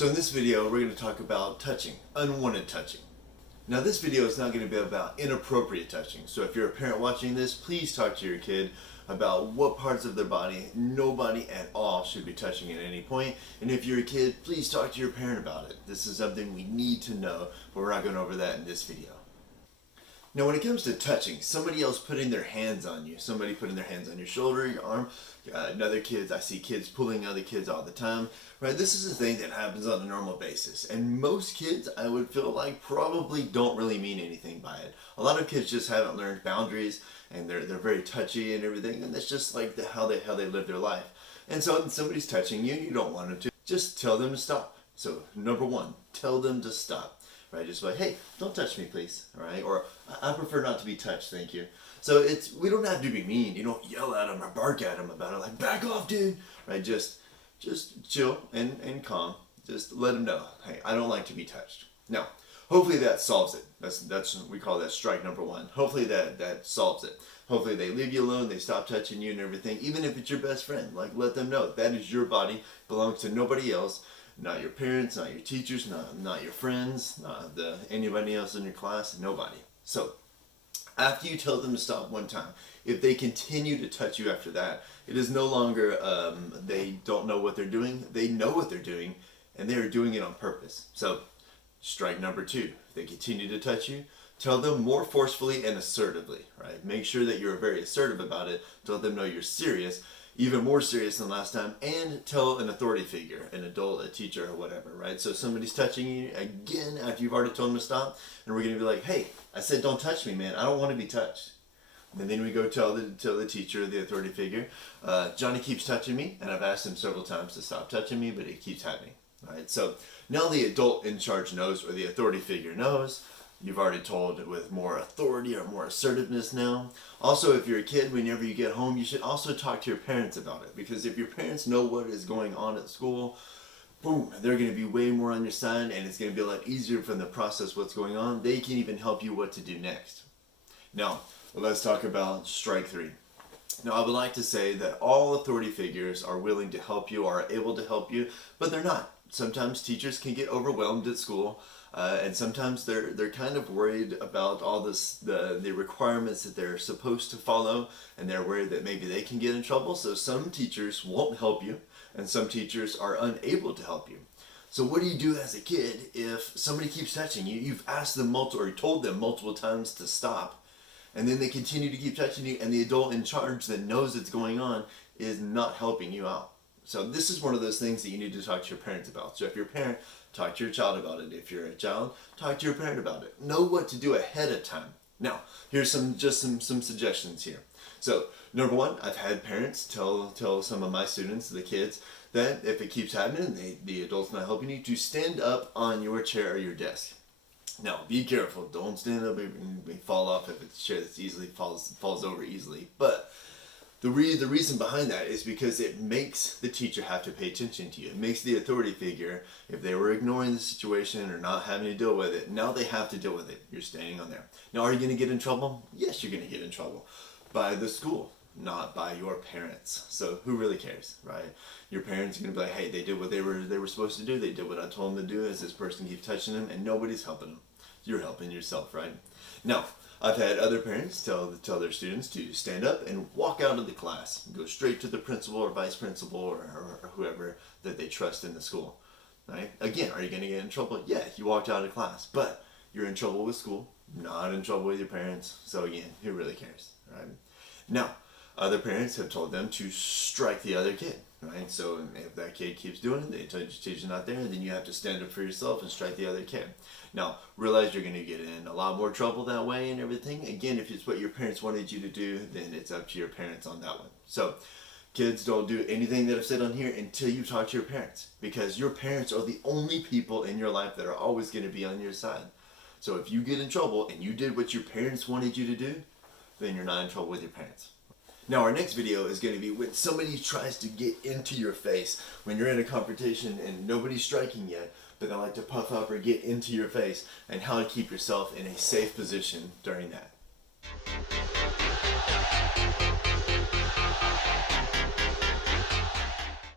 So in this video, we're going to talk about touching, unwanted touching. Now this video is not going to be about inappropriate touching. So if you're a parent watching this, please talk to your kid about what parts of their body nobody at all should be touching at any point. And if you're a kid, please talk to your parent about it. This is something we need to know, but we're not going over that in this video. Now when it comes to touching, somebody else putting their hands on you, somebody putting their hands on your shoulder, your arm, another kids, I see kids pulling other kids all the time, right? This is a thing that happens on a normal basis. And most kids, I would feel like, probably don't really mean anything by it. A lot of kids just haven't learned boundaries and they're very touchy and everything, and that's just like how they live their life. And so if somebody's touching you and you don't want them to, just tell them to stop. So number one, tell them to stop. Right, just like, hey, don't touch me, please. All right, or I prefer not to be touched, thank you. So we don't have to be mean. You don't yell at them or bark at them about it, like back off, dude. Right, just chill and calm. Just let them know, hey, I don't like to be touched. Now, hopefully that solves it. That's we call that strike number one. Hopefully that solves it. Hopefully they leave you alone, they stop touching you and everything. Even if it's your best friend, like let them know that is your body, belongs to nobody else. Not your parents, not your teachers, not your friends, not anybody else in your class, nobody. So, after you tell them to stop one time, if they continue to touch you after that, it is no longer they don't know what they're doing. They know what they're doing, and they are doing it on purpose. So, strike number two, if they continue to touch you, tell them more forcefully and assertively, right? Make sure that you're very assertive about it to let them know you're serious. Even more serious than last time, and tell an authority figure, an adult, a teacher, or whatever, right? So somebody's touching you again after you've already told them to stop, and we're going to be like, hey, I said don't touch me, man. I don't want to be touched. And then we go tell the teacher, the authority figure, Johnny keeps touching me, and I've asked him several times to stop touching me, but he keeps happening. All right, so now the adult in charge knows, or the authority figure knows. You've already told with more authority or more assertiveness now. Also, if you're a kid, whenever you get home, you should also talk to your parents about it. Because if your parents know what is going on at school, boom, they're going to be way more on your side, and it's going to be a lot easier for them to process what's going on. They can even help you what to do next. Now, let's talk about strike three. Now, I would like to say that all authority figures are willing to help you, are able to help you, but they're not. Sometimes teachers can get overwhelmed at school. And sometimes they're kind of worried about all the requirements that they're supposed to follow, and they're worried that maybe they can get in trouble. So some teachers won't help you, and some teachers are unable to help you. So what do you do as a kid if somebody keeps touching you? You've asked them or told them multiple times to stop, and then they continue to keep touching you, and the adult in charge that knows what's going on is not helping you out. So this is one of those things that you need to talk to your parents about. So if you're a parent, talk to your child about it. If you're a child, talk to your parent about it. Know what to do ahead of time. Now, here's some suggestions here. So number one, I've had parents tell some of my students, the kids, that if it keeps happening, the adult's not helping you, to stand up on your chair or your desk. Now, be careful. Don't stand up and fall off if it's a chair that's easily falls over easily. But the reason behind that is because it makes the teacher have to pay attention to you. It makes the authority figure, if they were ignoring the situation or not having to deal with it, now they have to deal with it. You're standing on there. Now, are you going to get in trouble? Yes, you're going to get in trouble. By the school, not by your parents. So who really cares, right? Your parents are going to be like, hey, they did what they were supposed to do. They did what I told them to do, as this person keeps touching them, and nobody's helping them. You're helping yourself, right? Now, I've had other parents tell their students to stand up and walk out of the class. Go straight to the principal or vice principal or whoever that they trust in the school. Right? Again, are you going to get in trouble? Yeah, you walked out of class. But you're in trouble with school, not in trouble with your parents. So again, who really cares? Right? Now, other parents have told them to strike the other kid. Right? So if that kid keeps doing it, they tell your teacher's not there, then you have to stand up for yourself and strike the other kid. Now, realize you're going to get in a lot more trouble that way and everything. Again, if it's what your parents wanted you to do, then it's up to your parents on that one. So, kids, don't do anything that I've said on here until you talk to your parents, because your parents are the only people in your life that are always going to be on your side. So if you get in trouble and you did what your parents wanted you to do, then you're not in trouble with your parents. Now our next video is going to be when somebody tries to get into your face, when you're in a confrontation and nobody's striking yet, but they like to puff up or get into your face, and how to keep yourself in a safe position during that.